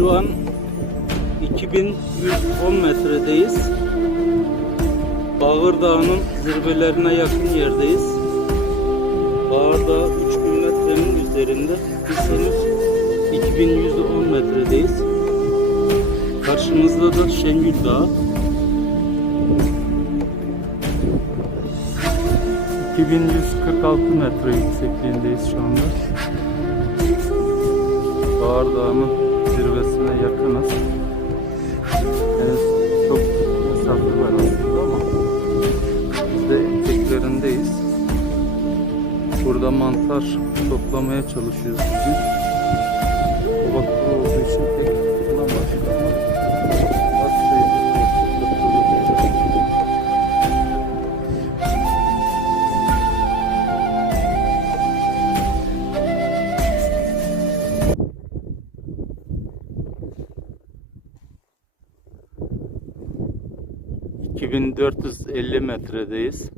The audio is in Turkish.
Şu an 2110 metredeyiz. Bağır Dağı'nın zirvelerine yakın yerdeyiz. Bağır Dağı 3000 metrenin üzerinde. Biz henüz 2110 metredeyiz. Karşımızda da Şengül Dağı. 2146 metre yüksekliğindeyiz şu anda. Bağır Dağı'nın zirvesine yakınız. Henüz çok mesafe var aslında ama biz de eteklerindeyiz. Burada mantar toplamaya çalışıyoruz bugün. Hava kuru olduğu için pek bulamadık ama az sayıda topluyoruz. 2450 metredeyiz.